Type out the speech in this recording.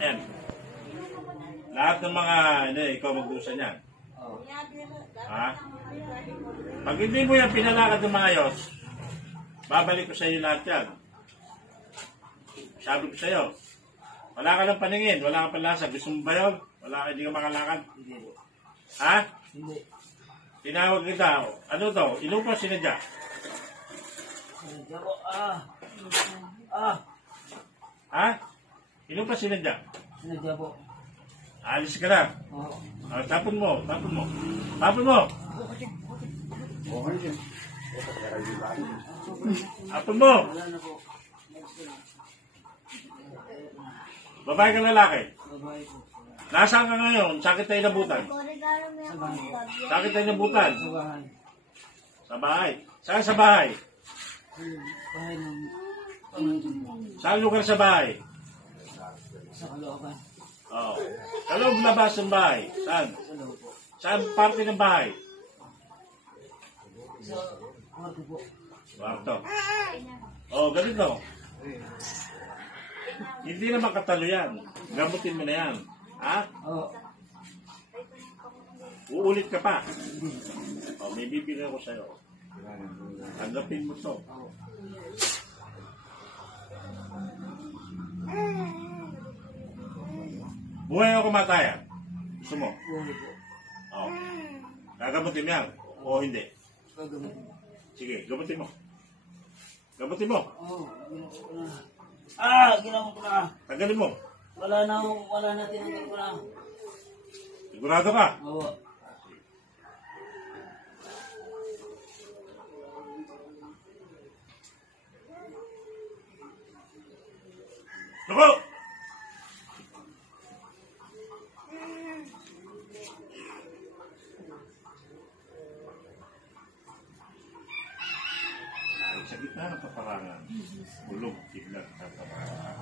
Ayan. Lahat ng mga, ikaw magdusa niyan. Ha? Pag hindi mo yan pinalakad ng maayos, babalik ko sa iyo lahat yan. Sabi ko sa iyo, wala ka ng paningin, wala ka panlasa. Gusto mo ba yun? Wala ka, hindi ka makalakad. Ha? Hindi. Tinawag kita. Ano to? Inupa sinadya. Sinadya po. Ha? Inupa sinadya. Sinadya po. Alis ka na. Oo. Tapon mo. Tapon mo. Tapon mo. Tapon mo. Wala na po. Babae ka lalaki. Babae po. Nasaan ka ngayon? Sakit tayo nabutan. Sa bahay. Sakit tayo nabutan. Sa bahay. Sa bahay. Saan sa bahay? Sa bahay ng pamangkin po. Saan lugar sa bahay? Sa Caloocan. Oo. Sa loob labas ng bahay. Saan? Sa loob po. Saan parte ng bahay? Sa kwarto po. Kwarto. Oo, ganito. Hindi na makatalo yan. Gamutin mo na yan. Ha? Oo. Uulit ka pa. O, may bibigay ko sa'yo. Tanggapin mo to. Oo. Buhay o kumatayan? Gusto mo? Buhay po. O. Gagamutin mo yan? O hindi? Gagawin mo. Sige, gamutin mo. Gamutin mo. Oo. Ginawa ko na. Ginawa ko na. Tagalin mo. Wala na tinanggal ko na. Sigurado ka? Oo. Naku! Ay, sa gitna ng kaparangan, bulog, biglang tataparan.